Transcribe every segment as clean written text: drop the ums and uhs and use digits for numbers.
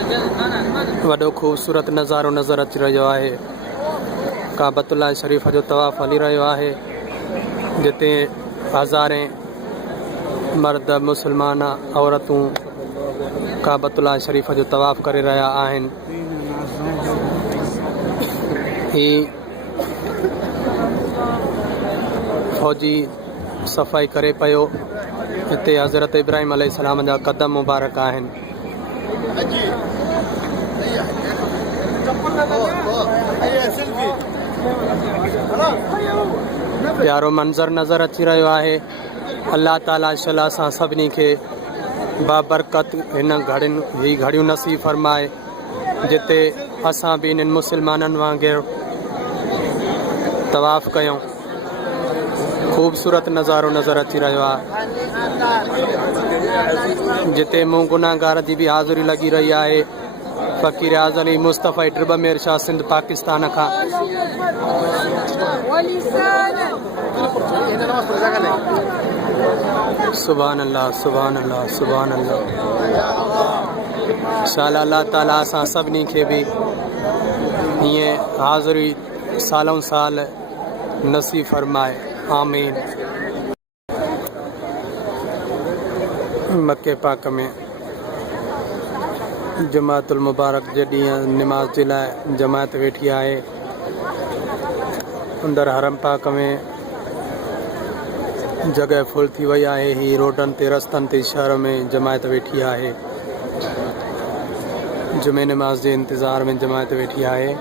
वॾो ख़ूबसूरत नज़ारो नज़र अची रहियो आहे। काबतुल्लाह शरीफ़ जो तवाफ़ हली रहियो आहे, जिते हज़ारे मर्द मुसलमान औरतूं काबतुल्लाह शरीफ़ जो तवाफ़ करे रहिया आहिनि। ही फ़ौजी सफ़ाई करे पियो। हिते हज़रत इब्राहिम अलैहिस्सलाम जा क़दम मुबारक आहिनि। प्यारो मंज़र नज़र अची रहियो आहे। अल्लाह ताला शला सां सभिनी खे बाबरकत हिन घड़ियूं नसीब फरमाए, जिते असां बि इन्हनि मुसलमाननि वांगुरु तवाफ़ कयूं। ख़ूबसूरत नज़ारो नज़र अची रहियो आहे, जिते मूं गुनाहगार जी बि हाज़िरी लॻी रही आहे। फ़कीर आज़ली मुस्तफ़ा ड्रिबमेर शाह सिंध पाकिस्तान खां। सुभान अल्लाह, सुभान अल्लाह, सुभान अल्लाह। इंशाअल्लाह अल्लाह ताला असां सभिनी खे बि हीअं हाज़िरी सालों साल नसीब फरमाए। आमीन। मक्के पाक में जमातुल मुबारक जे ॾींहुं निमाज़ जे लाइ जमात वेठी आहे। अंदर हरम पाक में जगह फुल थी वई आहे। ही रोडनि ते रस्तनि ते शहर में जमात वेठी आहे। जुमे नमाज़ जे इंतज़ार में जमात वेठी आहे।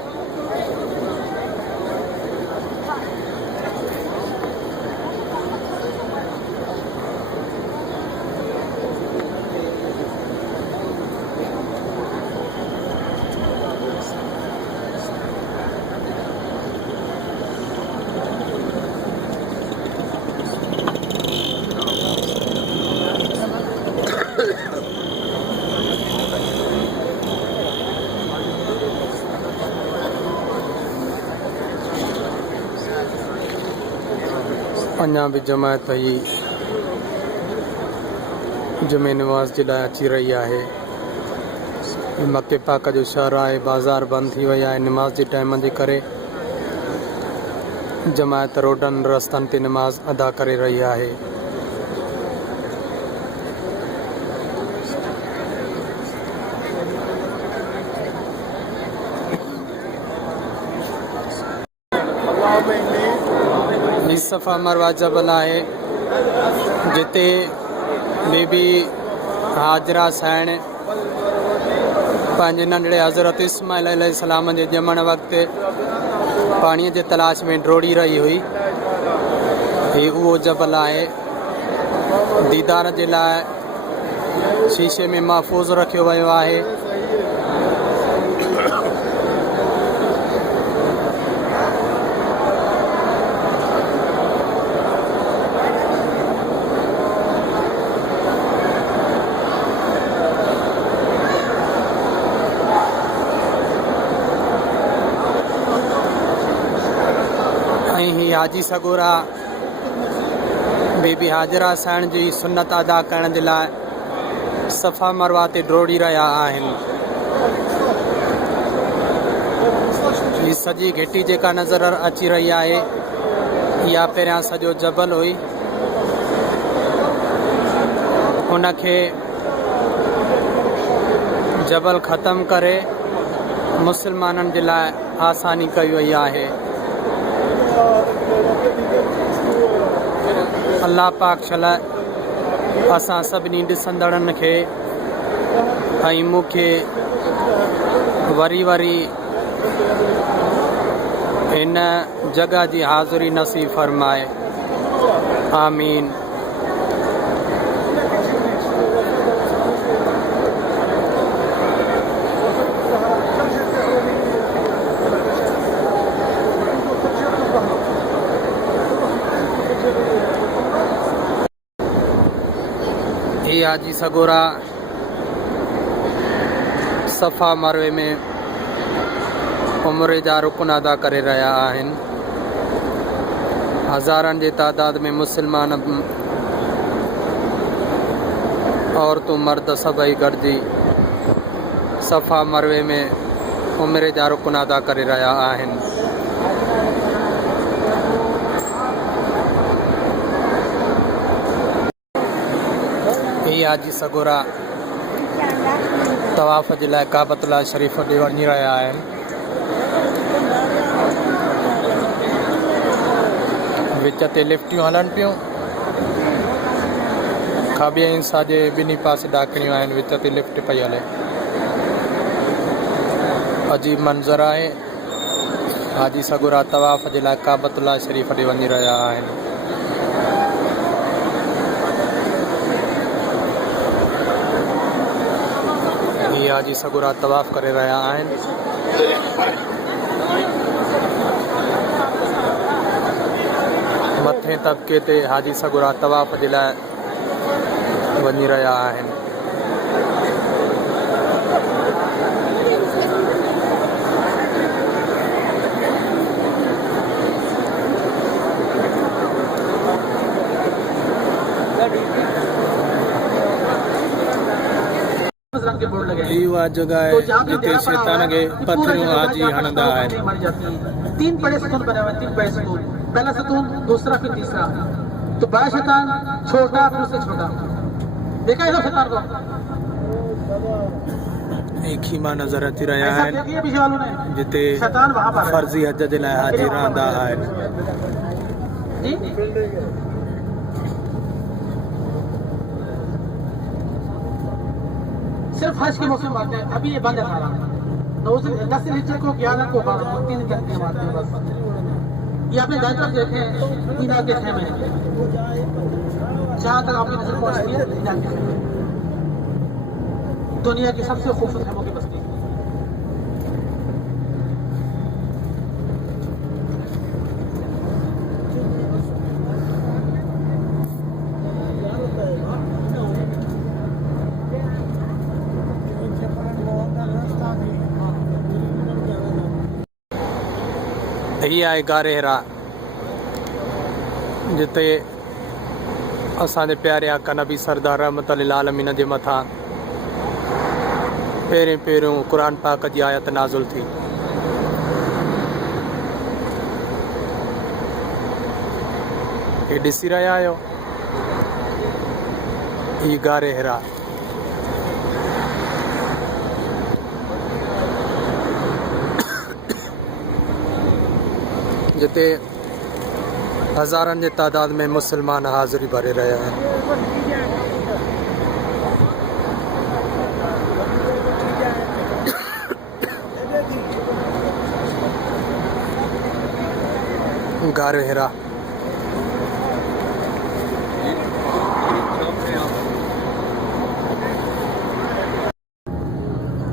अञा भी जमात ही जुमे नमाज़ जे लाइ अची रही आहे। मक्के पाक जो शहर आहे, बाज़ार बंद थी वई आहे नमाज़ जे टाइम जे करे। जमात रोडनि रस्तनि ते नमाज़ अदा करे रही आहे। सफ़ा मरवा जबल आहे, जिते बीबी हाजरा साइण पंहिंजे नंढड़े हज़रत इस्माइल अलैहिस्सलाम जे ॼमण वक़्तु पाणीअ जे तलाश में डोड़ी रही हुई। ही उहो जबल आहे। दीदार जे लाइ शीशे में महफ़ूज़ रखियो वियो आहे। हाजी सगोरा बीबी हाजरा साइण जी सुन्नत अदा करण जे लाइ सफ़ा मरवा ते डोड़ी रहिया आहिनि। ही सॼी घिटी जेका नज़र अची रही आहे, इहा पहिरियां सॼो जबल हुई। उनखे जबल ख़तम करे मुसलमाननि जे लाइ आसानी कई वई आहे। अल्लाह पाक शला असां सभिनी ॾिसंदड़नि खे ऐं मूंखे वरी वरी हिन जगह जी हाज़िरी नसीब फरमाए। आमीन। हाजी सगोरा सफ़ा मरवे में उम्रे जा रुकन अदा करे रहिया आहिनि। हज़ारनि जे तादाद में मुसलमान औरतूं मर्द सभई गॾिजी सफ़ा मरवे में उमिरि जा रुकन अदा करे रहिया आहिनि। हीअ हाजी सगोरा तवाफ़ जे लाइ काबतुल्लाह शरीफ़ ॾे वञी रहिया आहिनि। विच ते लिफ्टियूं हलनि पियूं, खाॿे ऐं साॼे ॿिन्ही पासे ॾाकिणियूं आहिनि, विच ते लिफ्ट पई हले। अजीब मंज़र आहे। हाजी सगोरा तवाफ़ जे लाइ काबतुल्लाह शरीफ़ ॾे वञी रहिया आहिनि। हीअ हाजी सगोरा तवाफ़ करे रहिया आहिनि। मथे तबके ते हाजी सगोरा तवाफ़ जे लाइ वञी रहिया आहिनि। उहा जगह है जिते शैतान के पत्थरों हाजी हणंदा आहिनि। 3 बड़े सतून बने हुए, 3 बड़े सतून, पहला सतून, दूसरा, फिर तीसरा। तो बड़ा शैतान, छोटा, फिर उससे छोटा। देखा है शैतान को? एक खीमा नज़र अची रहिया ऐसा आहिनि देखिए पीछे वालों ने, जिते शैतान वहाँ पर है। फर्ज़ी हज जे लाइ हाजी रहंदा आहिनि। जी? सिर्फ हज के मौसम आते हैं, अभी ये बंद है सारा। 10 हिज्जे को, 11 को, 12 को, 3 दिन आते हैं बस। ये आपने दाएं तरफ देखे मीना के खेमे, जहाँ तक आपकी नजर पहुंचती है मीना के खेमे, दुनिया की सबसे खूबसूरत खेमों की बस्ती। हीअ आहे गारे हिरा, जिते असांजे प्यारे आका नबी सरदार रहमत लिल आलमीन जे मथां पहिरियों क़ुर पाक जी आयत नाज़ुल थी। हे ॾिसी रहिया आहियो, ही गारे हिरा। जिते हज़ारनि जे तादाद में मुसलमान हाज़िरी भरे रहिया आहिनि। गारे हिरा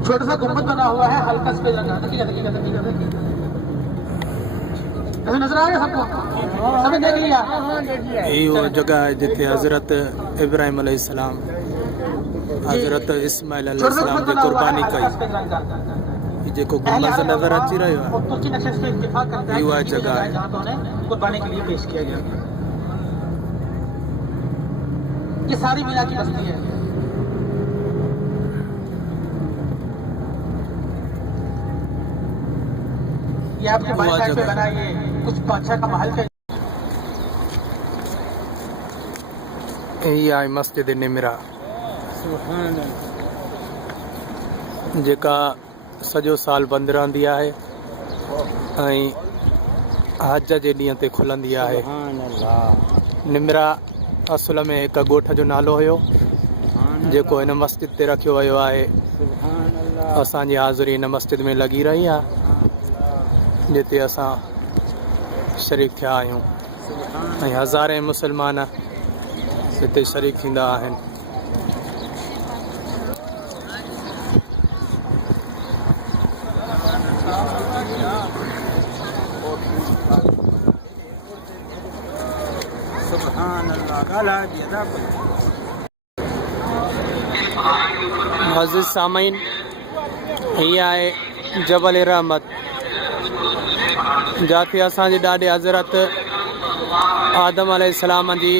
छोटा सा गुम्बद बना हुआ है, हल्का सफेद रंग का। देखिए नजर आ गया सबको? सबने देख लिया? यही वो जगह है जिथे हज़रत इब्राहिम अलैहिस्सलाम हज़रत इस्माइल अलैहिस्सलाम जी कुर्बानी कई। जेको गुंबद नज़र अची रहियो आहे, तुर्की नक्शे से इत्तेफाक करता है ये जगह है जहाँ तो उन्हें कुर्बानी के लिए पेश किया गया। ये सारी मीना की बस्ती है। ये आपके बाएं साइड पे बना, ये कुछ बादशाह का महल का। यही आहे मस्जिद निमरा, जेका सॼो साल बंदि रहंदी आहे ऐं हज जे ॾींहं ते खुलंदी आहे। निमरा असुल में हिकु ॻोठ जो नालो हुयो जेको हिन मस्जिद ते रखियो वियो आहे। असांजी हाज़िरी हिन मस्जिद में लॻी रही आहे, जिते असां शरीक थिया आहियूं ऐं हज़ारे मुसलमान हिते शरीक थींदा आहिनि। अज़ीज़ सामीन, हीअ आहे जबल रहमत, जाते असांजे ॾाॾे हज़रत आदम अलैहिस्सलाम जी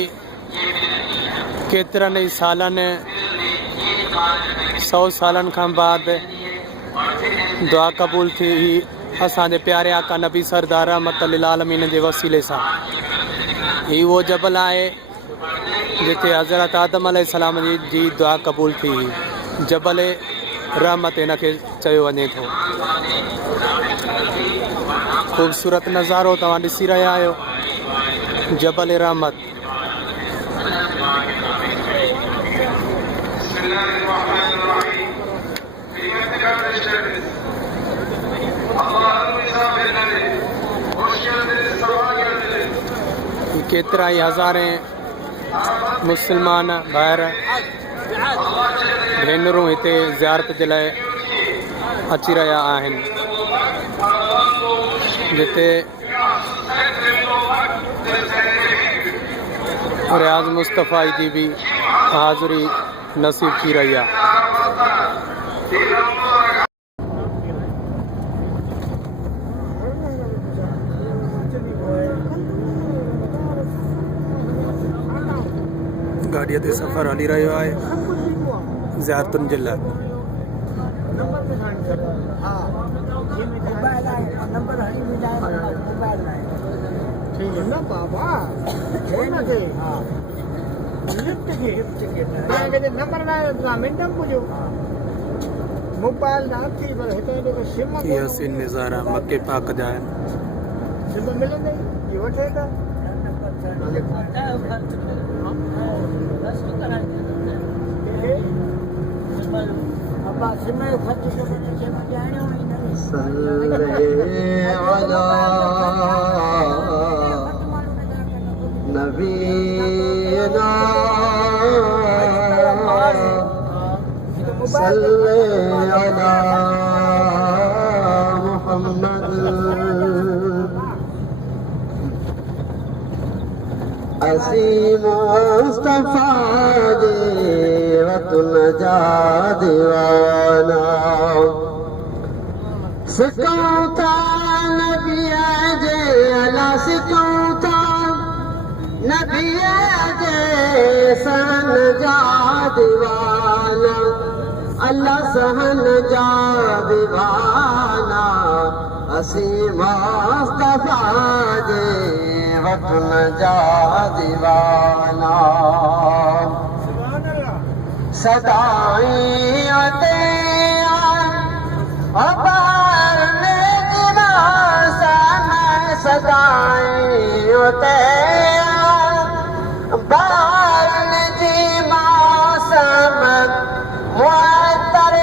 केतिरनि ई सालनि 100 सालनि खां बाद दुआ कबूल थी असांजे प्यारे आका नबी सरदार रहमत लिल आलमीन जे वसीले सां। ही वो जबल आहे जिते हज़रत आदम अलैहिस्सलाम जी दुआ कबूल थी। जबल रहमत इन खे चयो वञे थो। ख़ूबसूरत नज़ारो तव्हां ॾिसी रहिया आहियो, जबल रहमत। केतिरा ई हज़ारे मुस्लमान ॿाहिरि भेनरूं हिते ज़ियारत जे लाइ अची रहिया आहिनि, जिते रियाज़ मुस्तफ़ा जी भी हाज़िरी नसीब थी रही आहे। गाड़ीअ ते सफ़र हली रहियो आहे ज़ियारतुनि जे लाइ। हसीन नज़ारा मके पाक जा आहिनि। नबीना सल्ले अला मुहम्मद असी मुस्तफा दे वतन जा दीवाना सिकौता नबी जे अला सिकौता नबी जे सन जा दीवाना अल्लाह सहन जा दीवाना असी मुस्तफा जे वतन जा दीवाना सदाई ते अबार में जिमासन सदाई ते बार में जिमासन मुअत्तर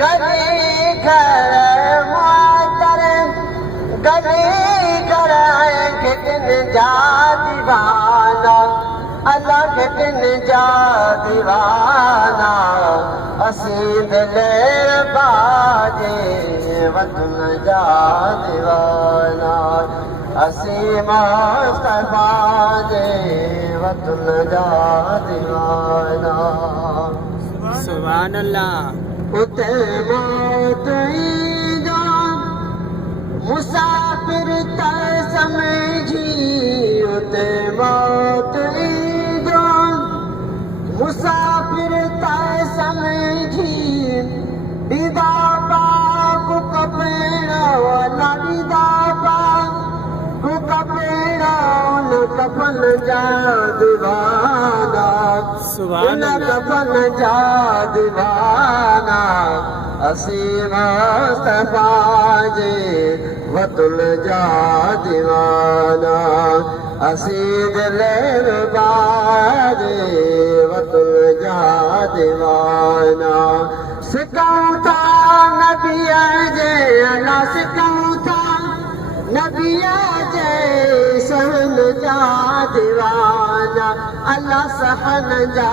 गली घर मुअत्तर गली घर कितन जा दीवाना अल्लाह कितन जा दीवाना असी दिलेर बाजे वतन जा दीवाना असी मुस्तफा जे वतन जा दीवाना सुभान अल्लाह। उते मौत ईंदा मुसाफिर त समझी उते मौत ईंदा मुसाफिर त समझी दीदा पाक कपेड़ा वाला दीदा पाक कपेड़ा उन कफन जा दीवाना सुभान अल्लाह। कफन जा दीवाना असी मुस्तफा जे वतन जा दीवाना असी दिलेर बाजे वतन जा दीवाना सिकौता नबी जे अला सिकौता नबी जे सहन जा दीवाना अल्लाह सहन जा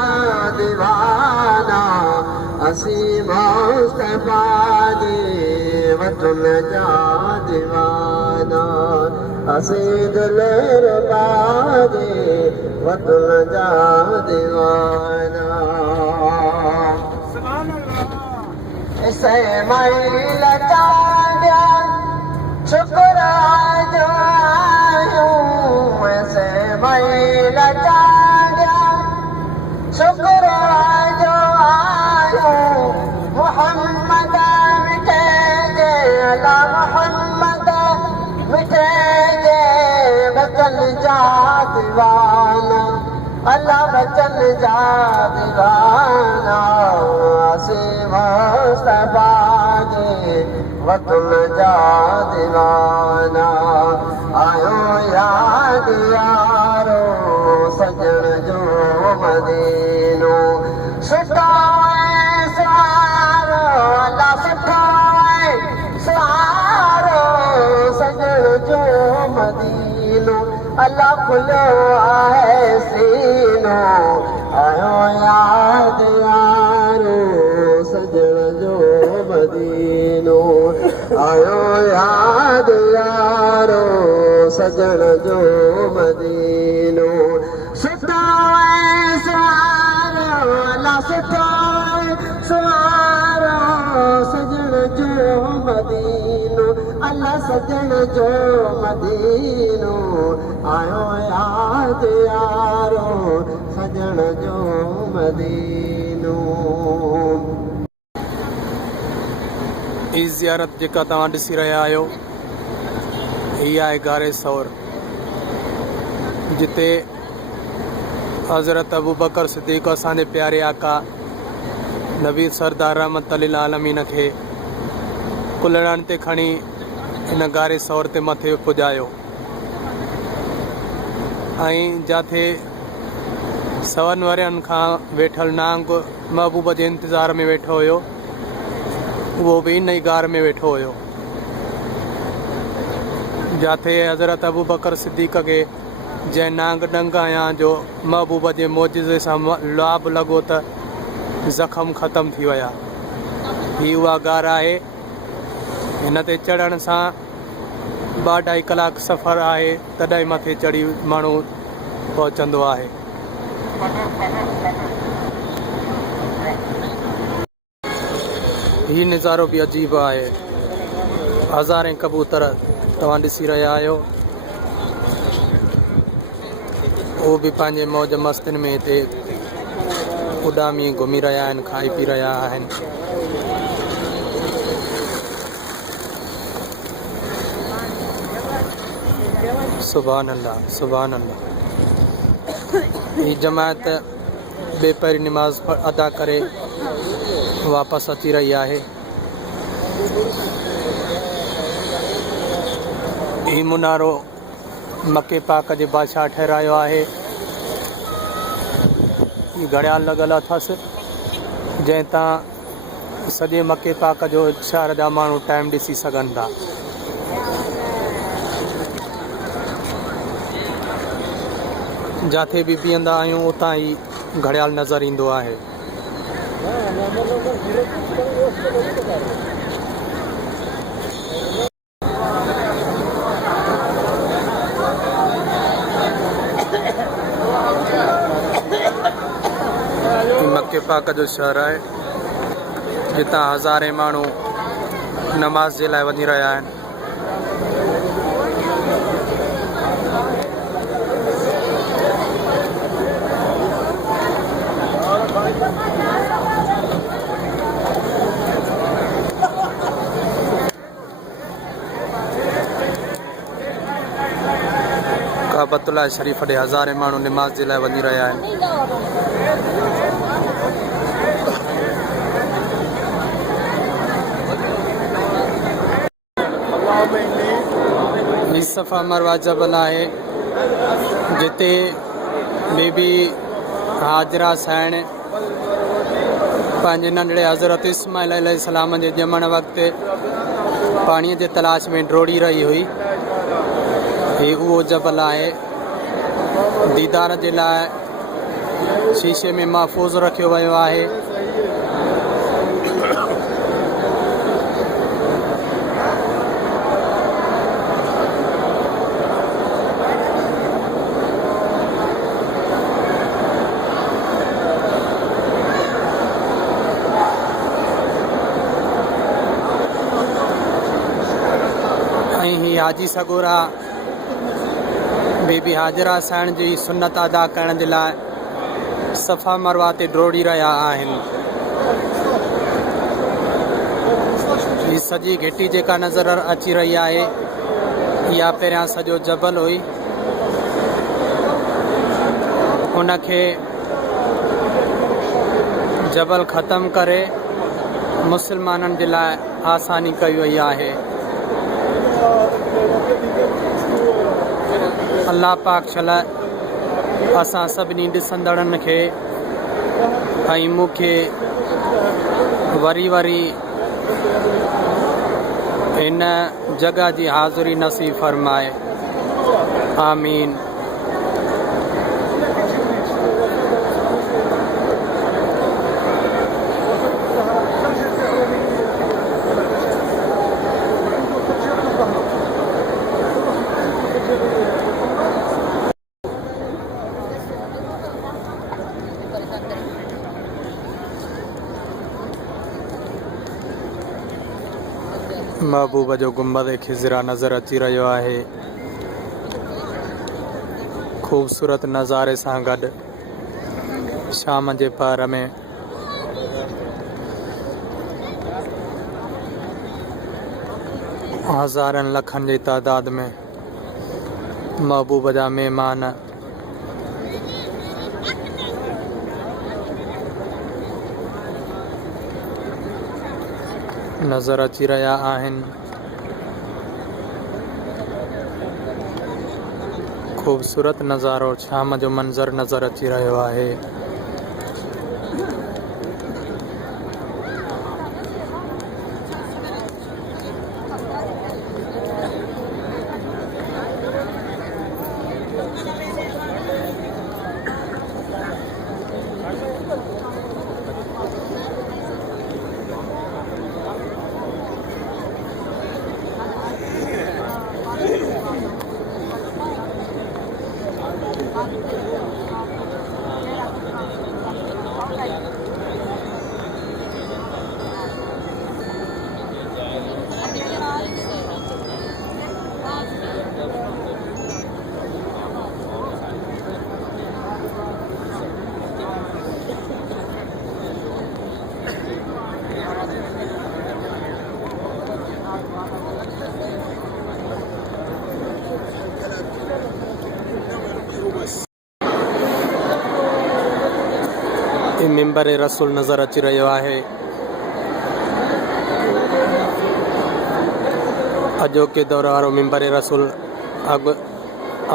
दीवाना असी मुस्तफा जे वतन जा दीवाना असी दिलेर बाजे वतन जा दीवाना इसे मैल चांदिया शुक्र जो आयूं इसे मैल चांदिया शुक्र जो आयूं मोहम्मद मिटे अला मोहम्मद मिठे जे बचन जा दीवाना अल्लाह बचन जा दीवाना से मुस्तफा जे वतन जा दीवाना आयो याद यारो सजण जो मदीनो सुठो सुहारो अल्लाह सुठो सुहारो सजण जो मदीनो अल्लाह खुलो आहे सीनो आयो याद यारो सजण जो मदीनो आयो याद यारो सजण जो मदीनो सुठो सुहारो अल्लाह सुठो सुहारो सजण जो मदीनो अल्लाह सजण जो मदीनो आयो याद यारो सजण जो मदीनो ई ज़ियारत जेका तव्हां ॾिसी रहिया आहियो हीअ आहे गारे सौर जिते हज़रत अबू बकर सिद्दीक़ असांजे प्यारे आका नबी सरदार रहमत लिल आलमीन खे कुलड़नि ते खणी इन गारे सौर ते मथे पुॼायो ऐं जिथे सवनि वरियनि खां वेठल नांग महबूब जे इंतज़ार में वेठो हुयो वो भी इन ई गार में वेठो हुयो जिथे हज़रत अबू बकर सिद्दीक़ खे जंहिं नांग डंग हयां जो महबूब जे मोजिज़े सां लाभ लॻो त ज़ख़म ख़तम थी विया ही उहा गार आहे हिन ते चढ़ण सां 2-2.5 कलाक सफ़र आहे तॾहिं मथे चढ़ी माण्हू पहुचंदो आहे ही नज़ारो भी अजीब है हज़ारें कबूतर तव्हां ॾिसी रहिया आहियो वो भी पंहिंजे मौज मस्तिन में हिते उॾामी घुमी रहिया आहिनि खाई पी रहिया आहिनि सुभान अल्लाह सुभान अल्लाह ही जमात बेपहरी नमाज अदा करे वापस अची रही है ही मुनारो मके पाक जे बादशाह ठहरायो है घड़ियाल लगल अथसि जंहिं तां सॼे मके पाक जो शहर जा माण्हू टाइम ॾिसी सघनि था जिथे भी बीहंदा आहियूं उतां ई घड़ियाल नज़र ईंदो आहे मके पाक जो शहर है जितां हज़ारें माण्हू नमाज जे लाइ वञी रहिया आहिनि काबतुल्लाह शरीफ ॾे हज़ारें माण्हू नमाज जे लाइ वञी रहिया आहिनि ही सफ़ा मरवा जबल आहे जिते बीबी हाजरा साइण पंहिंजे नंढड़े हज़रत इस्माइल अलैहिस्सलाम जे ॼमण वक़्तु पाणीअ जे तलाश में डोड़ी रही हुई ही उहो जबल आहे दीदार जे लाइ शीशे में महफ़ूज़ रखियो वियो आहे हाजी सगोरा बीबी हाजरा साइण जी सुन्नत अदा करण जे लाइ सफ़ा मरवा ते डोड़ी रहिया आहिनि ही सॼी घिटी जेका नज़र अची रही आहे इहा पहिरियां सॼो जबल हुई, उनखे जबल ख़तम करे मुसलमाननि जे लाइ आसानी कई वई आहे। अल्लाह पाक छल असां सभिनी ॾिसंदड़नि खे ऐं मूंखे वरी वरी हिन जगह जी हाज़िरी नसीब फरमाए। आमीन। महबूब जो गुंबद खिज़रा नज़र अची रहियो आहे। ख़ूबसूरत नज़ारे सां गॾु शाम जे पहर में हज़ारनि लखनि जी तादाद में महबूब जा महिमान नज़र अची रहिया आहिनि। ख़ूबसूरत नज़ारो शाम जो मंज़र नज़र अची रहियो आहे। मिंबर रसूल नज़र अची रहियो आहे। अॼोके दौर वारो मिंबर रसूल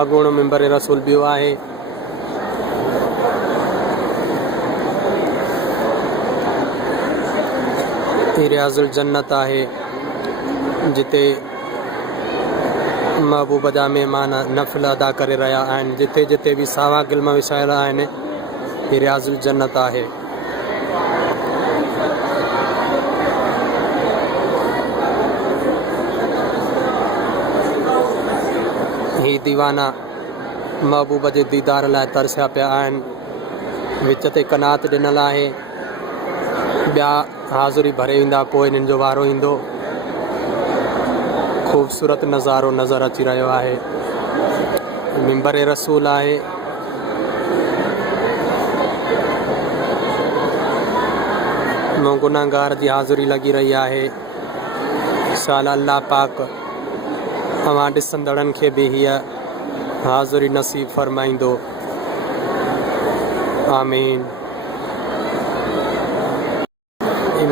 अॻूणो मिंबर रसूल ॿियो आहे। रियाज़ुल जन्नत आहे जिते महबूब जा महिमान नफ़िल अदा करे रहिया आहिनि। जिते जिते बि सावा गिल्म विछायल आहिनि रियाज़ुल जन्नत आहे। ही दीवाना महबूब जे दीदार लाइ तरसिया पिया आहिनि। विच ते कनात ॾिनल आहे, ॿिया हाज़िरी भरे ईंदा, पोइ हिननि जो वारो ईंदो। ख़ूबसूरत नज़ारो नज़र अची रहियो आहे। मिंबर रसूल आहे। गुनाहगार जी हाज़िरी लॻी रही आहे। शाला अल्लाह पाक तव्हां ॾिसंदड़नि खे बि हीअ हाज़िरी नसीब फरमाईंदो। आमीन।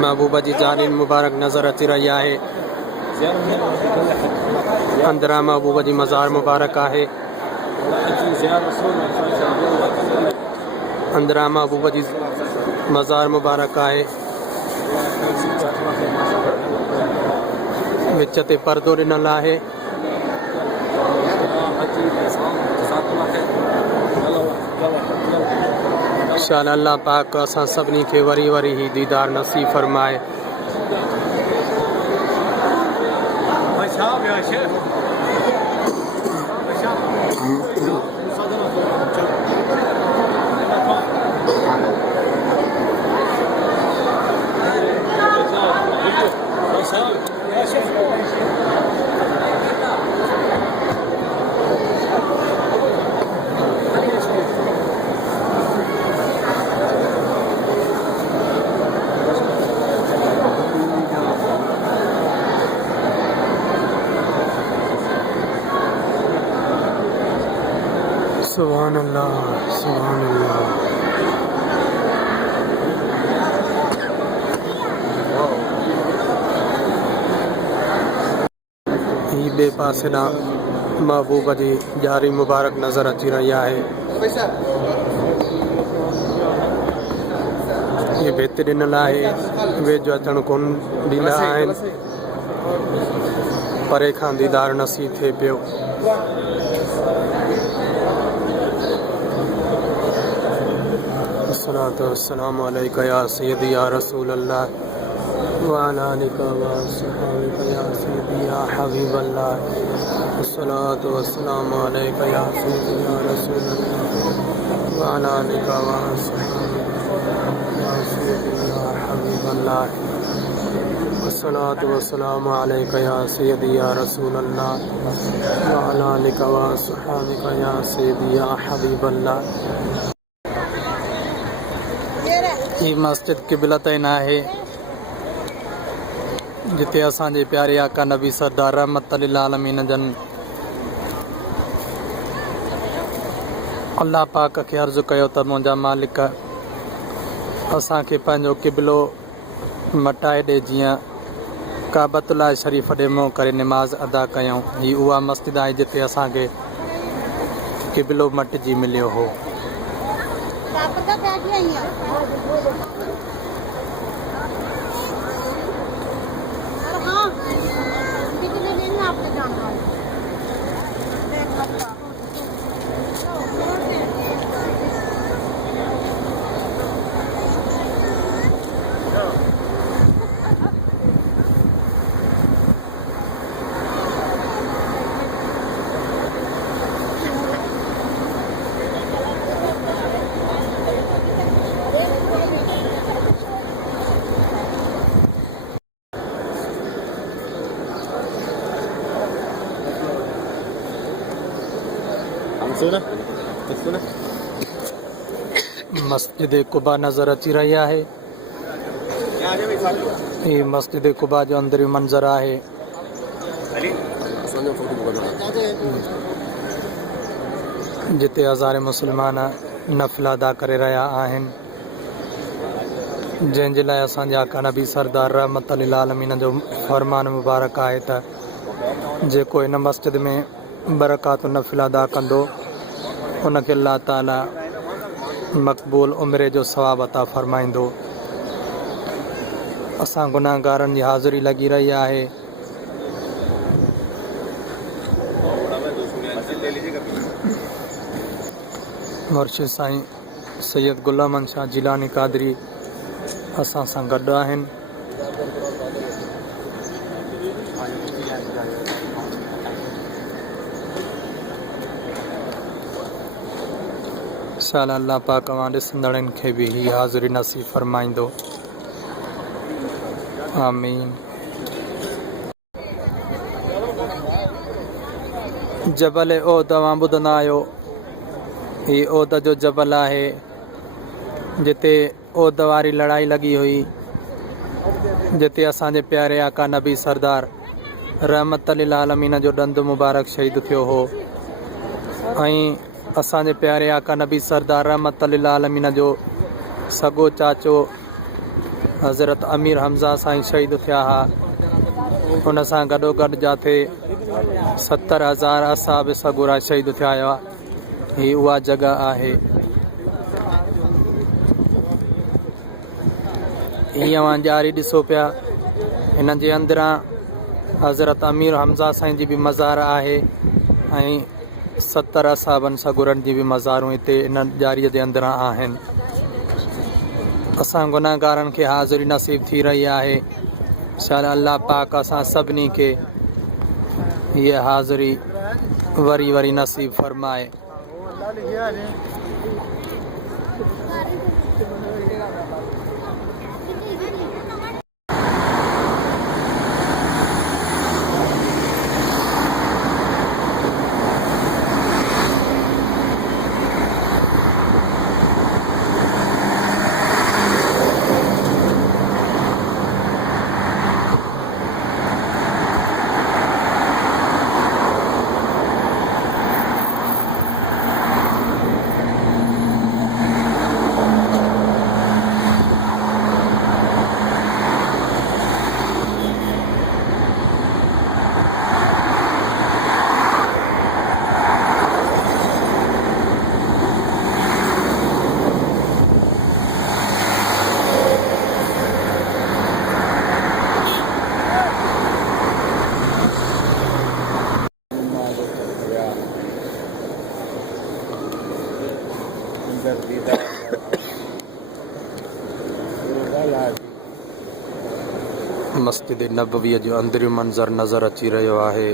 महबूब जी जानिन मुबारक नज़र अची रही आहे। अंदरां महबूब जी मज़ार मुबारक आहे। अंदरां महबूब जी मज़ार मुबारक आहे। विच ते पर्दो ॾिनल आहे। शाला अल्लाह पाक असां सभिनी खे वरी वरी ही दीदार नसीब फरमाए। सुभान अल्लाह, सुभान अल्लाह। ही बे पासे ना महबूब जी यारी मुबारक नज़र अची रही है। ये भित ॾिनल आहे, वेझो अचणु कोन ॾींदा आहिनि, परे खां दीदार नसीब थिए पियो। अस्सलातु वस्सलामु अलैका या सय्यदी या रसूल अल्लाह व अला आलिका व अस्हाबिका या सय्यदी या हबीब अल्लाह। अस्सलातु वस्सलामु अलैका या सय्यदी या रसूल अल्लाह व अला आलिका व अस्हाबिका या सय्यदी या हबीब अल्लाह। अस्सलातु वस्सलामु अलैका या सय्यदी या रसूल अल्लाह व अला आलिका व अस्हाबिका या सय्यदी या हबीब अल्लाह। ये मस्जिद क़िबलतैन आहे, जिते असांजे प्यारे आका नबी सरदार रहमत लिल आलमीन जन अल्लाह पाक खे अर्ज़ु कयो त मुंहिंजा मालिक असांखे पंहिंजो क़िबलो मटाए ॾे, जीअं काबतुल्लाह शरीफ़ ॾे मुंहुं करे निमाज़ अदा कयूं। ही उहा मस्जिद आहे जिते असांखे क़िबलो मटिजी मिलियो हो। मस्जिद कुबा नज़र अची रही है। ये मस्जिद कुबा जो अंदरी मंज़र है। जिते हज़ारे मुसलमान नफ़िल अदा करे रहा आहिनि, जंहिंजे लाइ असांजा आका नबी सरदार रहमत लिल आलमीन जो फरमान मुबारक आहे त जेको इन मस्जिद में बरक़ात नफ़िल अदा कंदो उनखे अल्लाह ताला मक़बूल उम्रे जो सवाब अता फरमाईंदो। असां गुनाहगारनि जी हाज़िरी लगी रही है। मुर्शिद साईं सैयद गुलाम शाह जिलानी कादरी असां सां गॾु आहिनि। इंशाअल्लाह अल्लाह पाक अवां ॾिसंदड़नि खे बि ही हाज़िरी नसीब फरमाईंदो। आमीन। जबल ओद तव्हां ॿुधंदा आहियो, ही ओद जो जबल आहे जिते ओद वारी लड़ाई लगी हुई, जिते असांजे प्यारे आका नबी सरदार रहमत लिल आलमीन जो ॾंदु मुबारक शहीद थियो हो। ऐं असांजे प्यारे आका नबी सरदार रहमत लिल आलमीन जो सॻो चाचो हज़रत अमीर हमज़ा साईं शहीद थिया हा। उन सां गॾोगॾु जाथे 70,000 असाब सगुरा शहीद थिया हुआ। ही उहा जगह आहे। हीअं अवां ॼारी ॾिसो पिया, हिन जे अंदरां हज़रत अमीर हमज़ा साईं जी बि मज़ार आहे ऐं 70 असाबनि सगुरनि जी बि मज़ारूं हिते इन ॼारीअ जे अंदरां आहिनि। असां गुनाहगारनि खे हाज़िरी नसीब थी रही आहे। इंशाअल्लाह अल्लाह पाक असां सभिनी खे हीअ हाज़िरी वरी वरी नसीब फरमाए। मस्जिद नबवी जो अंदरियो मंज़र नज़र अची रहियो आहे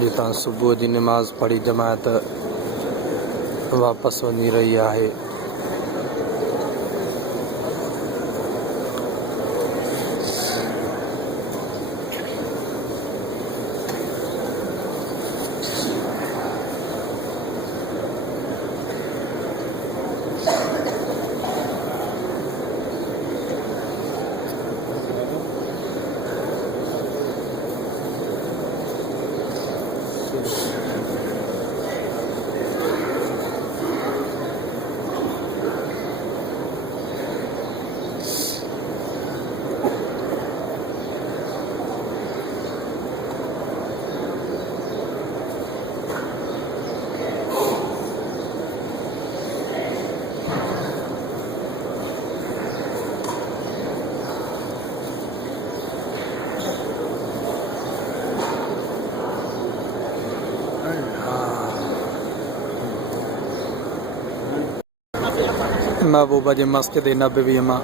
जितां सुबुह जी नमाज़ पढ़ी जमात वापस वञी रही आहे। महबूबा जी मस्जिद नबवी मां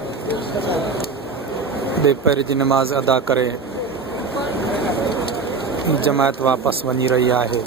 दोपहर जी नमाज़ अदा करे जमात वापस वञी रही आहे।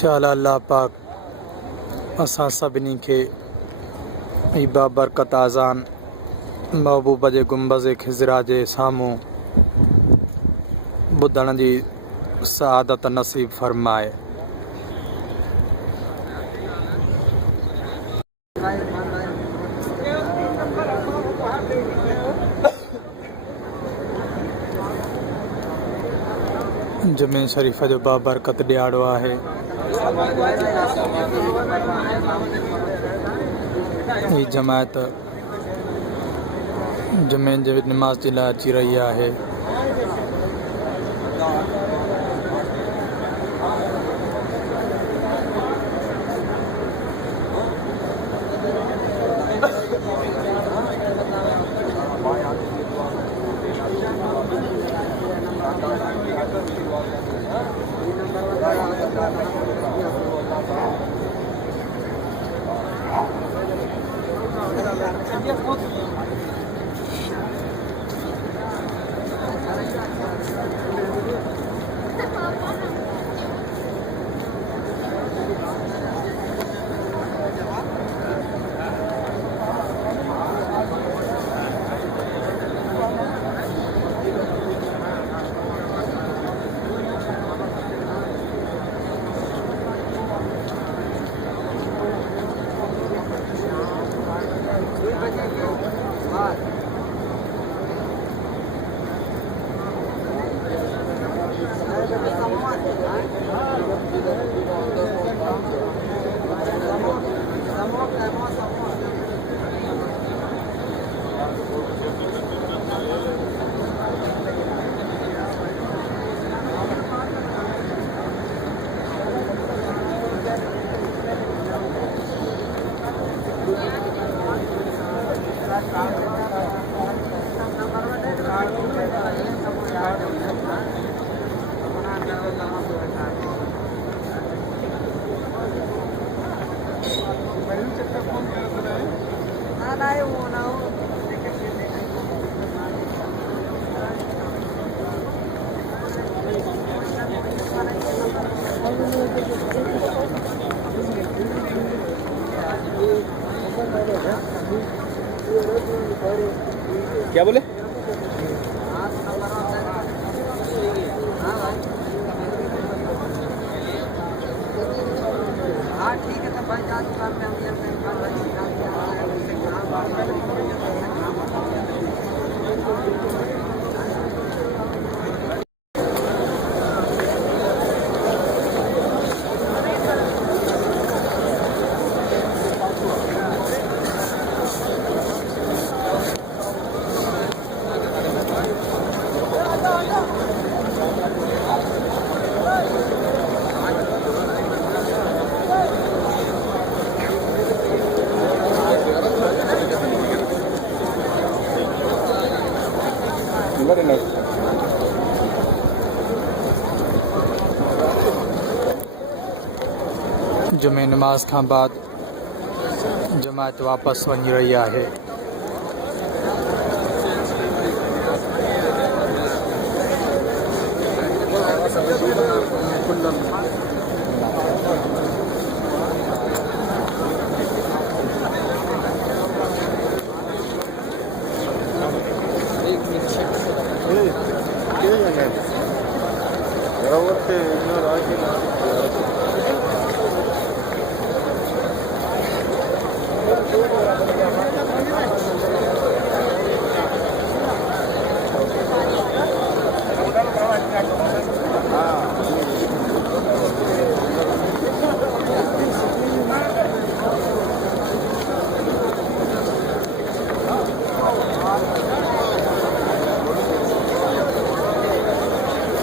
इंशाअल्लाह अल्लाह पाक असां सभिनी खे इबा बरकत आज़ान महबूब जे गुंबज़ खिज़रा जे साम्हूं ॿुधण जी सआदत नसीब फरमाए। जुमे शरीफ़ जो बाबरकत ॾियारो आहे। ही जमायत जुमे जे नमाज़ जे लाइ अची रही आहे। क्या बोले? हाँ ठीक है, तो भाई जा दुकान में जुमे नमाज खां बाद जमायत वापसि वञी रही आहे।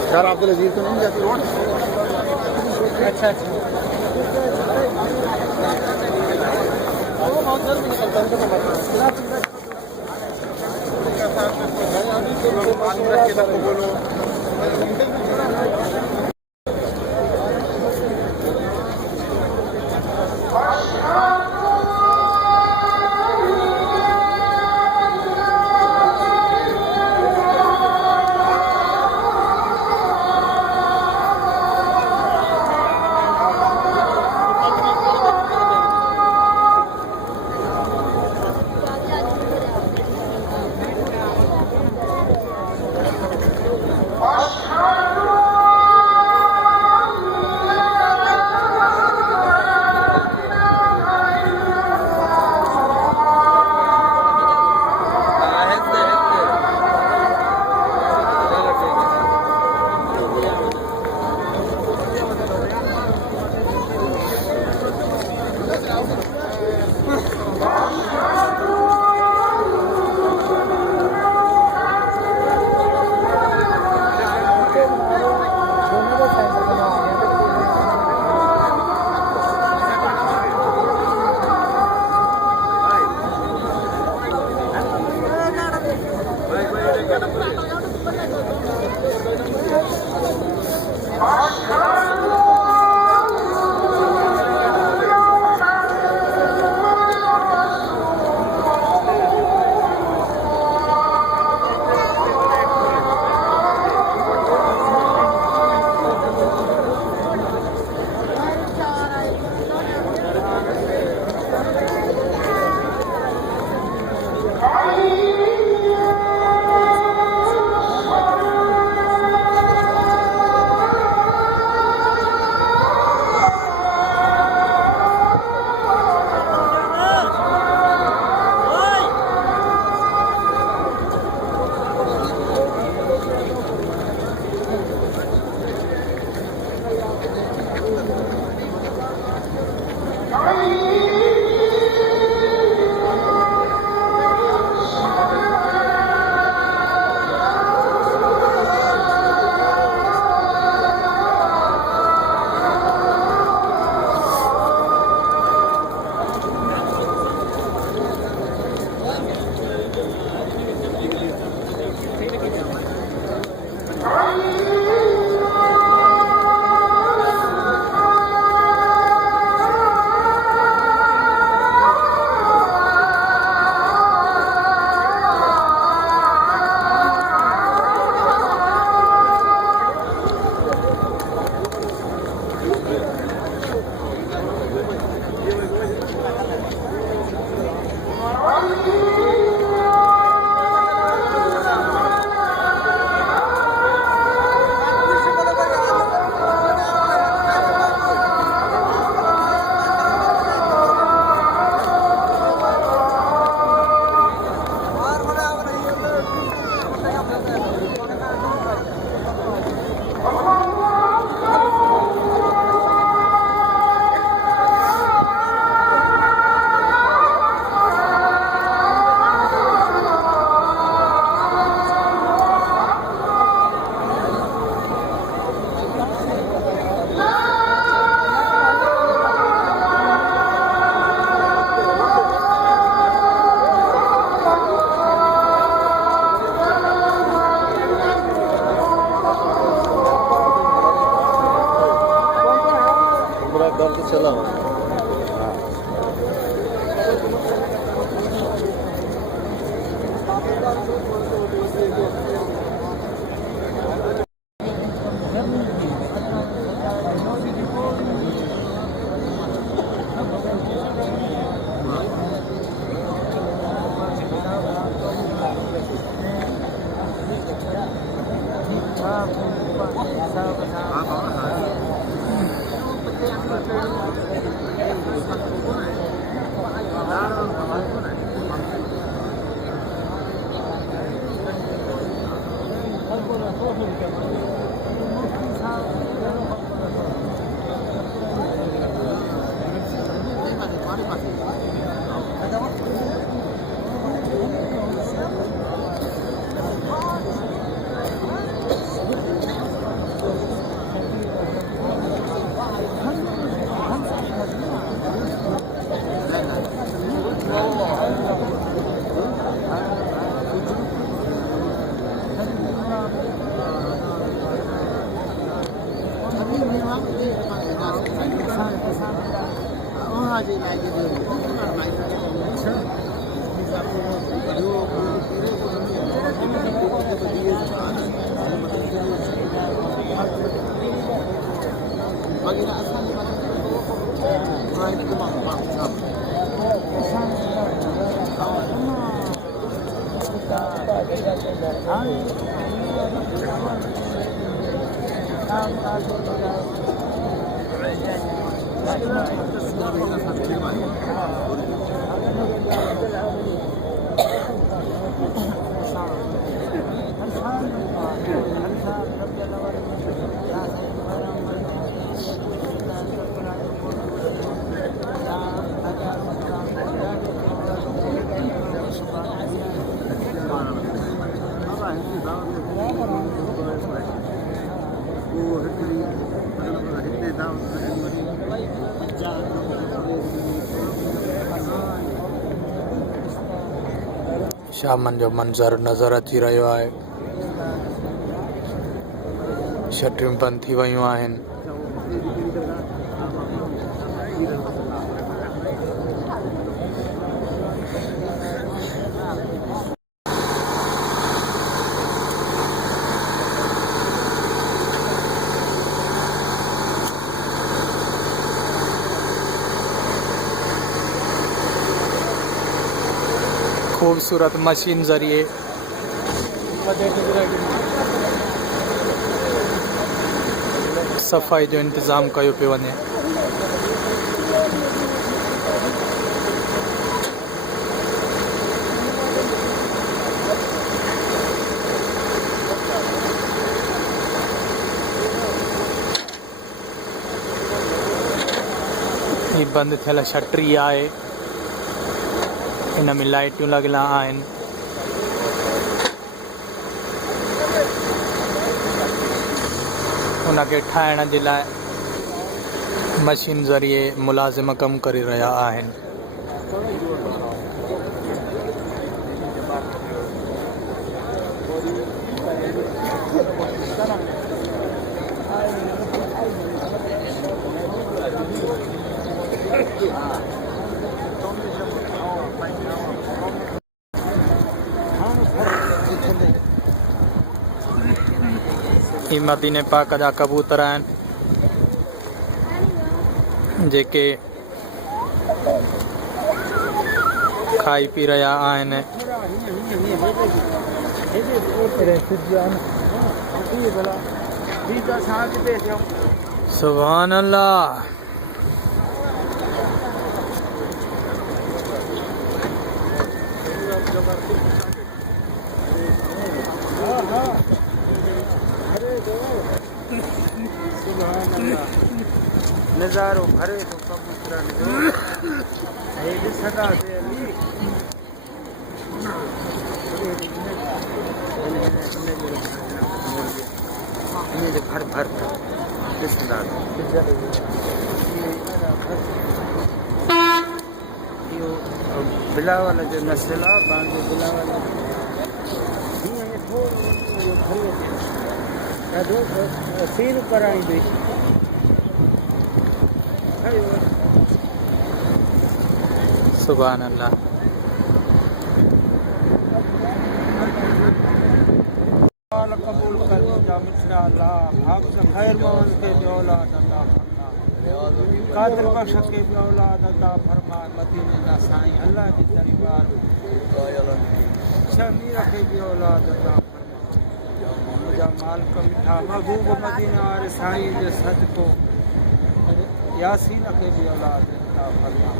यार अब्दुल अजीज तो नहीं जाती रोड? अच्छा अच्छा, वो बहुत जल्द निकलता है। चला शामन जो मंज़र नज़र अची रहियो आहे। शटरियूं बंदि थी वयूं आहिनि। खूबसूरत मशीन ज़रिए सफ़ाई जो इंतज़ाम कयो पियो वञे। ही बंदि थियल छटरी आहे। इन में लाइटियूं लॻियल आहिनि। उनखे ठाहिण जे लाइ मशीन ज़रिए मुलाज़िम कमु करे रहिया आहिनि। ही मदीने पाक जा कबूतर आहिनि जेके खाई पी रहिया आहिनि। सुभान अल्लाह। नज़ारो भरे तो कबूतरनि जो हेॾे सदा ते अली इनजे भर भर ॾिसंदा इहो बिलावल जो नस्ल आहे। बांगे बिलावल हीअं में थोरो भरे ॾाढो सीन कराईंदी। सुभान अल्लाह। कबूल कर जा मिठड़ा अल्लाह। हाफ़िज़ खैर मोहन के भी औलाद अता फरमा। कादिर बख्श के भी औलाद अता फरमा। मदीने जा साईं अल्लाह जी दरबार शमीर के भी औलाद अता फरमा। मुंहिंजा मालिक मिठा महबूब मदीने वारे साईं जे सदको यासीन के भी औलाद अता फरमा।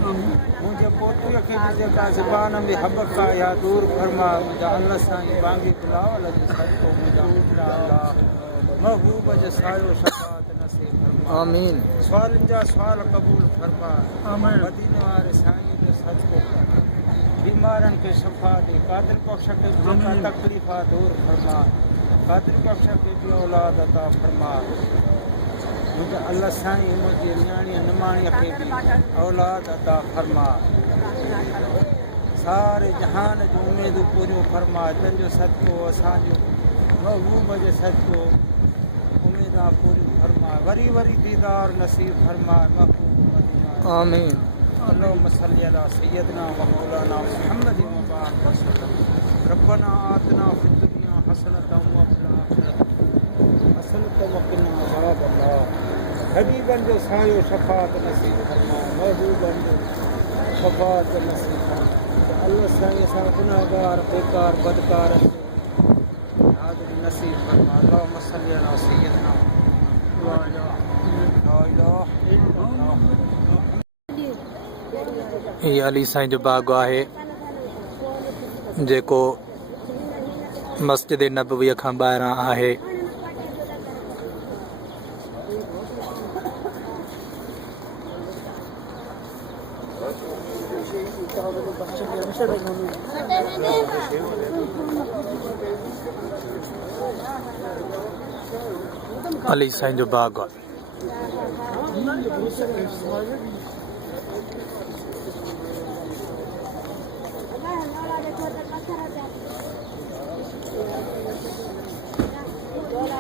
मुंहिंजे पोटीअ खे बि जेका ज़बान में हबक आहे या दूर फरमा। मुंहिंजा अल्लाह साईं बांगे बिलावल जे सदको मुंहिंजा मिठड़ा अल्लाह महबूब जो सायो शफ़ाअत नसीब फरमा। आमीन। सवालनि जा सवाल क़बूल फरमा। मदीने वारे साईं जो सदको बीमारनि खे शफ़ा ॾे। कादिर बख्श खे जेका तकलीफ़ दूर फरमा। कादिर बख्श खे बि औलाद अता फरमा। मुंहिंजा अल्लाह साईं मुंहिंजे नियाणीअ निमाणीअ खे बि औलाद अता फरमा। सारे जहान जूं उमेदूं पूरियूं फरमा। जंहिंजो सदको असांजो महबूब जे सदको उमेदां पूरियूं फरमा। वरी वरी दीदार नसीब फरमा। महबूब मदीना आमीन। अल्लाहुम्म सल्ली अला सय्यदना व मौलाना मुहम्मद मुबारक वसल्लम। रब्बना आतना फिद दुनिया हसनतन व फिल आखिरति हसनतन व क़िना अज़ाबन्नार। हबीबन जो सायो शफ़ाअत नसीब फरमा। महबूबन जो शफ़ाअत नसीब फरमा। अल्लाह साईं असां गुनाहगार बेकार बदकार हाज़िरी नसीब फरमा। अल्लाहुम्म सल्ली अला सय्यदना ला इलाहा इल्लल्लाह। ही अली साईं जो बाग़ आहे जेको मस्जिद नबवीअ खां ॿाहिरां आहे। अली साईं जो बाग़ आहे। Allah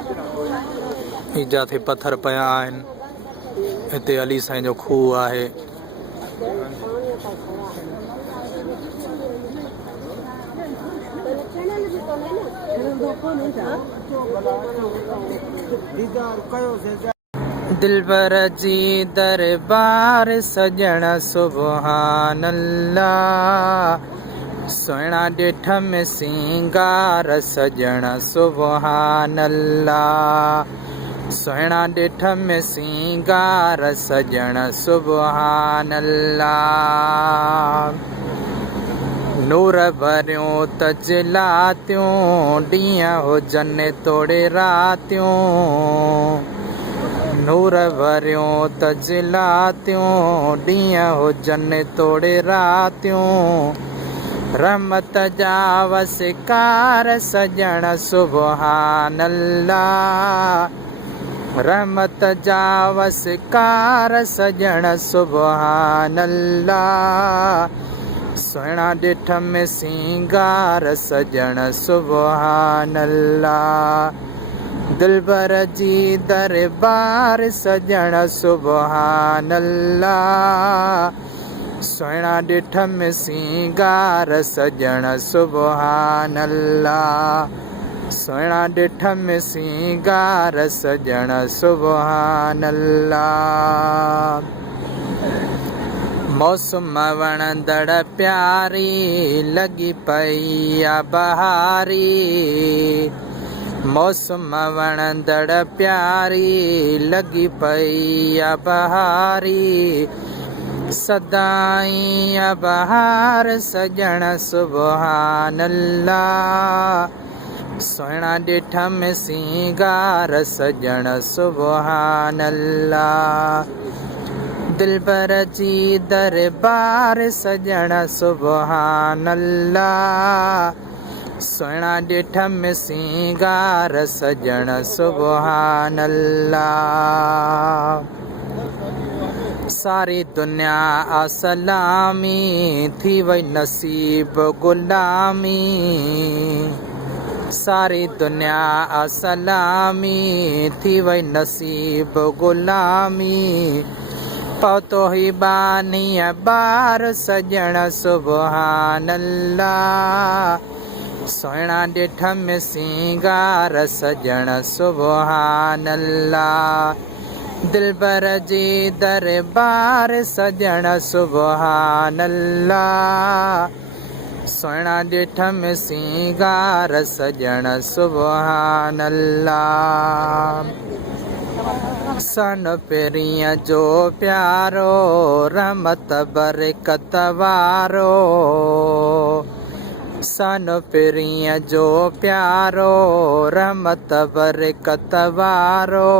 जिथे पत्थर पिया आहिनि हिते अली साईं जो खूह आहे। दिलबर जी दरबार सजण सुभान अल्लाह, सुहिणा ॾिठ में सिंगार सजण सुभान अल्लाह, सुहिणा ॾिठ में सिंगार सजण सुभान अल्लाह। नूर भरियूं त जिलातियूं ॾींहं हुजनि तोड़े रातियूं, नूर भरियूं त जिलातियूं ॾींहं हुजनि तोड़े रातियूं, रहमत जा वसिकार सजण सुभान अल्लाह, रहमत जा वसिकार सजण सुभान अल्लाह, सुहिणा ॾिठ में सिंगार सजण सुभान अल्लाह। दिलबर जी दरबार सजण सुभान अल्लाह, सुहिणा ॾिठ में सिंगार सजण सुभान अल्लाह, सुहिणा ॾिठ में सिंगार सजण सुभान अल्लाह। मौसम वणंदड़ प्यारी लॻी पई आ बहारी, मौसम वणंदड़ प्यारी लॻी पई आ बहारी, सदाई आ बहार सजण सुभान अल्लाह, सुहिणा ॾिठ में सिंगार सजण सुभान अल्लाह। दिलबर जी दरबार सजण सुभान अल्लाह, सुहिणा ॾिठ में सिंगार सजण सुभान अल्लाह। सारी दुनिया असलामी थी वई नसीब गुलामी, सारी दुनिया असलामी थी वई नसीब गुलामी, पतो ही बानी बार सजण सुभान अल्लाह, सुहिणा ॾिठ में सिंगार सजण सुभान अल्लाह। दिलबर जी दरबार सजण सुभान अल्लाह, सुहिणा ॾिठ में सिंगार सजण सुभान अल्लाह। सन पेरीअ जो प्यारो रहमत बरकत वारो, सन पेरीअ जो प्यारो रहमत बरकत वारो,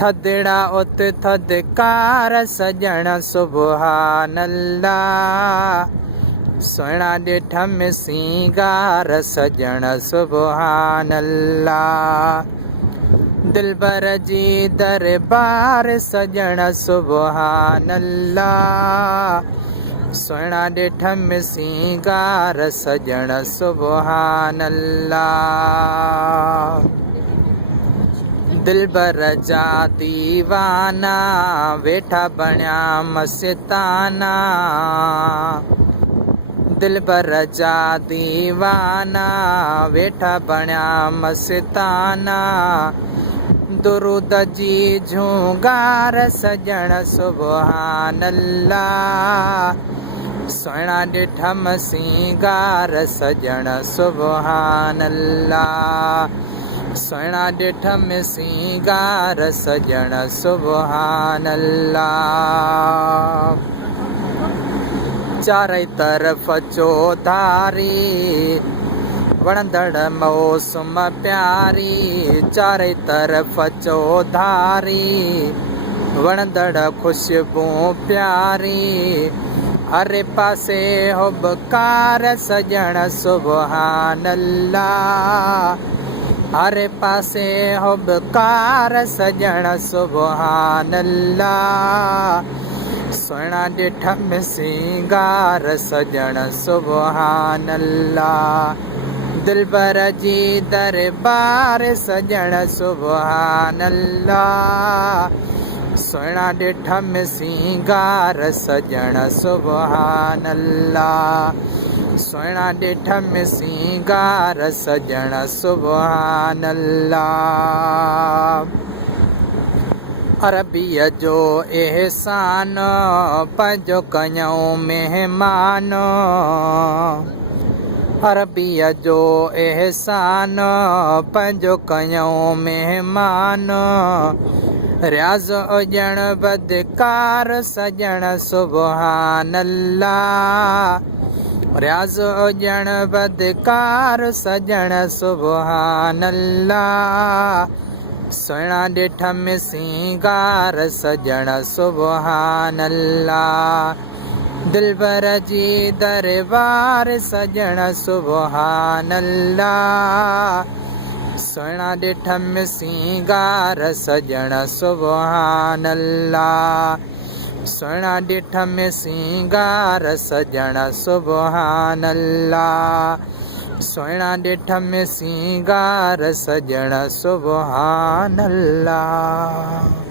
थदड़ा उत थदकार सजण सुभान अल्लाह, सुहिणा ॾिठ में सिंगार सजण सुभान अल्लाह। दिलबर जी दरबार सजण सुभान अल्लाह, सुहिणा ॾिठ में सिंगार सजण सुभान अल्लाह। दिलबर जा दीवाना वेठा बणिया मस्ताना, दिलबर जा दीवाना वेठा बणिया मस्ताना, दुरूद जी झूंगार सजण सुभान अल्लाह, सुहिणा ॾिठ में सिंगार सजण सुभान अल्लाह, सुहिणा ॾिठ में सिंगार सजण सुभान अल्लाह। चारई तरफ़ चौधारी वणंदड़ मौसम प्यारी, चारई तरफ़ चौधारी वणंदड़ खुशबू प्यारी, हरे पासे हुबकार सजण सुभान अल्लाह, हरे पासे हुबकार सजण सुभान अल्लाह, सुहिणा ॾिठ में सिंगार सजण सुभान अल्लाह। दिलबर जी दरबार सजण सुभान अल्लाह सोना ॾिठ में सिंगार सजण सुभान अल्लाह सोना ॾिठ में सिंगार सजण सुभान अल्लाह अरबीअ जो एहसान पंहिंजो कयूं महिमान अरबीअ जो एहसान पंहिंजो कयूं महिमान रियाज़ हुजण बदकार सजण सुभान अल्लाह रियाज़ हुजण बदकार सजण सुभान अल्लाह सोना ॾिठ में सिंगार सजण सुभान अल्लाह दिलबर जी दरबार सजण सुभान अल्लाह सोना ॾिठ में सिंगार सजण सुभान अल्लाह सोना ॾिठ में सिंगार सजण सुभान अल्लाह सोना ॾिठ में सिंगार सजण सुभान अल्लाह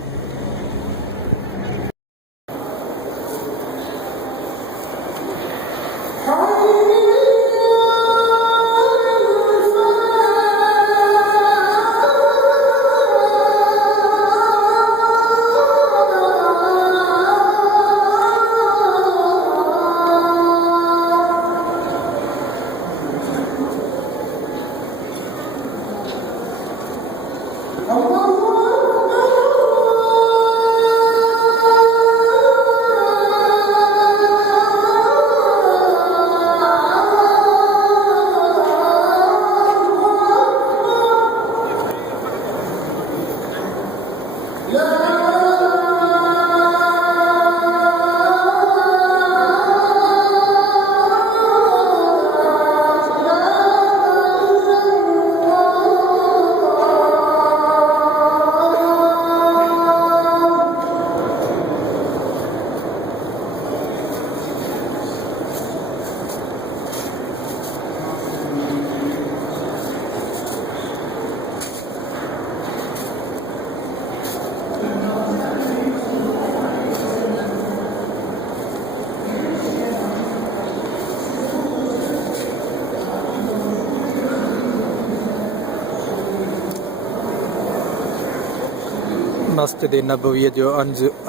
मस्जिद नबवीअ जो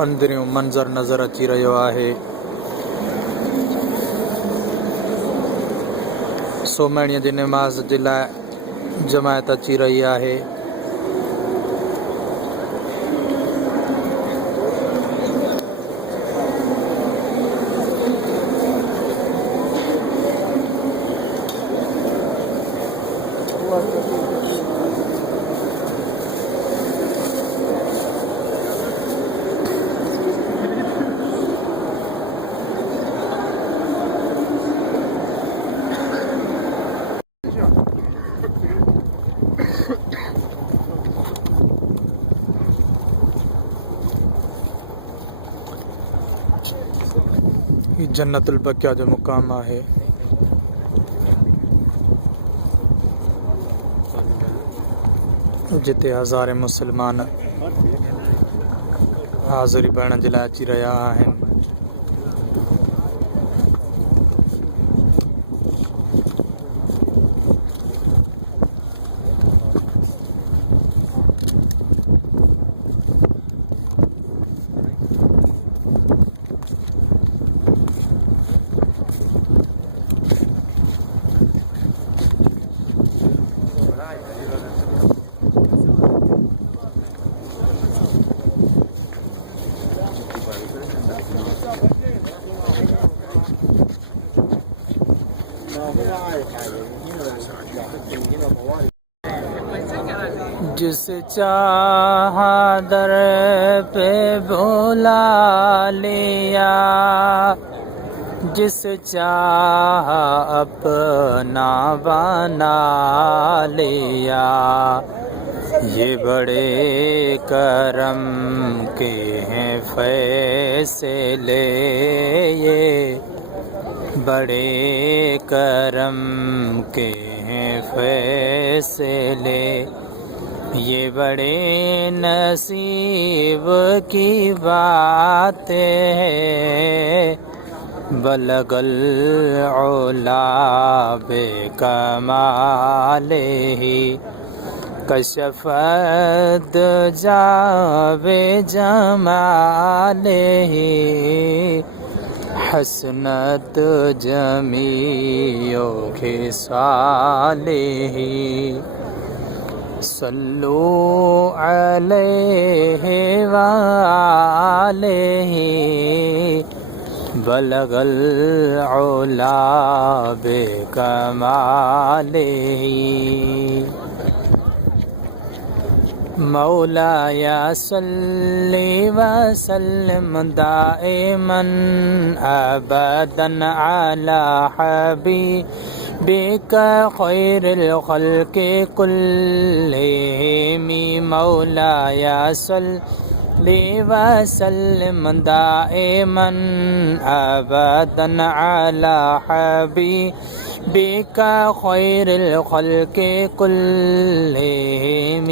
अंदरियों मंज़र नज़र अची रहियो आहे। सोमणीअ जी नमाज़ जे लाइ जमायत अची रही आहे। जन्नतुल बकिया जो मुकाम आहे। जिते हज़ारे मुसलमान हाज़िरी भरण जे लाइ अची रहिया आहिनि। जिस चाहा दर पे बुला लिया, जिस चाहा अपना बना लिया, ये बड़े करम के हैं फैसले, ये बड़े करम के हैं फैसले, ये बड़े नसीब की बात है। बलगल उला बेकमाले ही, कशफत जावे जमाले ही, हसनत जमीओ खिसाले ही। सल्लू अलैहि वालेहि, बलगल उला बेकमालिही। मौलाया सल्ली वसल्लिम दाइमन अबदन अला हबीबिका खैरिल खल्क़ि कुल्लिहिम। मौलाया सल्ली वसल्लिम दाइमन अबदन अला हबीबिका खैरिल खल्क़ि कुल्लिहिम।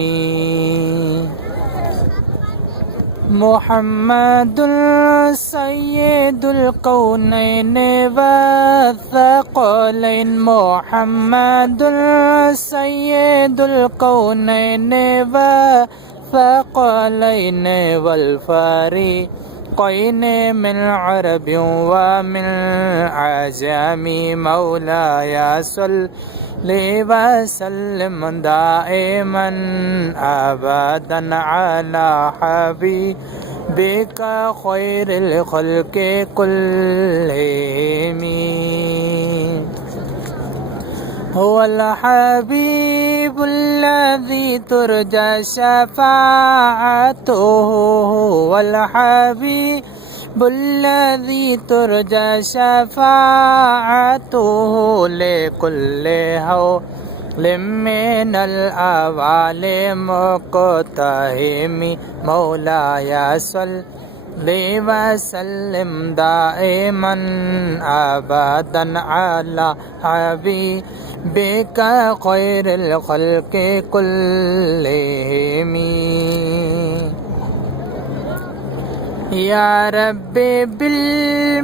मुहम्मदुल सय्यदुल कौनैन वस्सक़लैन। मुहम्मदुल सय्यदुल कौनैन वस्सक़लैन वल फ़रीक़ैन मिन अरब व मिन अजम। मौलाया सल्ली वसल्लिम दाइमन अबदन अला हबीबिका खैरिल खल्क़ि कुल्लिहिम। हुवल हबीबुल्लज़ी तुरजा शफ़ाअतुहु। हुवल हबीबुल्लज़ी तुरजा शफ़ाअतुहु लिकुल्लि हौलिम मिनल अवालि मुक़तहिम। मौलाया सल्ली वसल्लिम दाइमन अबदन अला हबीबिका खैरिल खल्क़ि कुल्लिहिम। या रब्बी बिल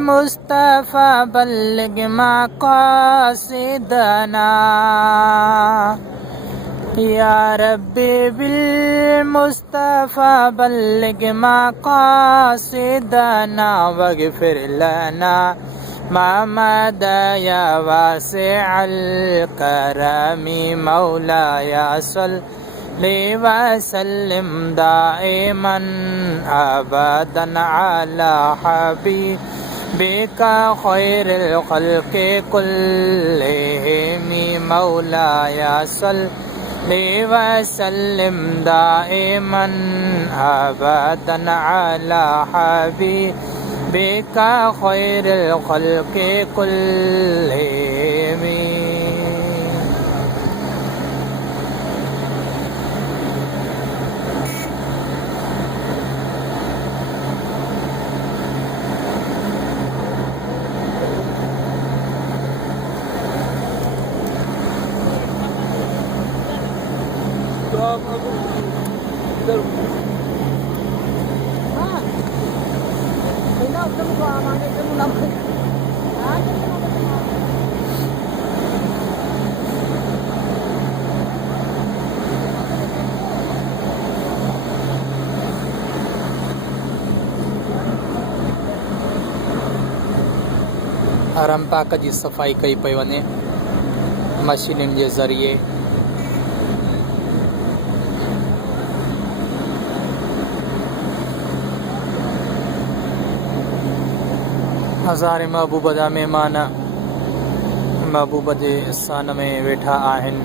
मुस्तफ़ा बल्लिग मक़ासिदना। या रब्बी बिल मुस्तफ़ा बल्लिग मक़ासिदना वग़फ़िर लना मा मदा या वासिअल करमी। मौलाया सल्ली वसल्लिम दाइमन अबदन अला हबीबिका खैरिल खल्क़ि कुल्लिहिम। मौलाया सल्ली वसल्लिम दाइमन अबदन अला हबीबिका खैरिल खल्क़ि कुल्लिहिम। हरम पाक जी सफ़ाई कई पई वञे मशीनुनि जे ज़रिए। हज़ारे महबूब जा महिमान महबूब जे स्थान में वेठा आहिनि।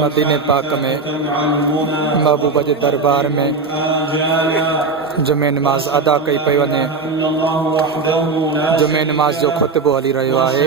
मदीने पाक में महबूब जे दरबार में जुमे नमाज अदा कई पई वञे। जुमे नमाज जो खुतबो हली रहियो आहे।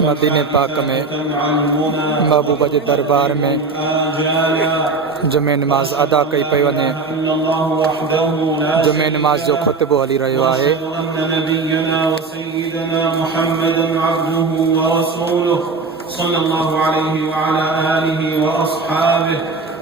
मदीने पाक में महबूब जे दरबार में जुमे नमाज अदा कई पई वञे। जुमे नमाज जो खुतबो हली रहियो आहे।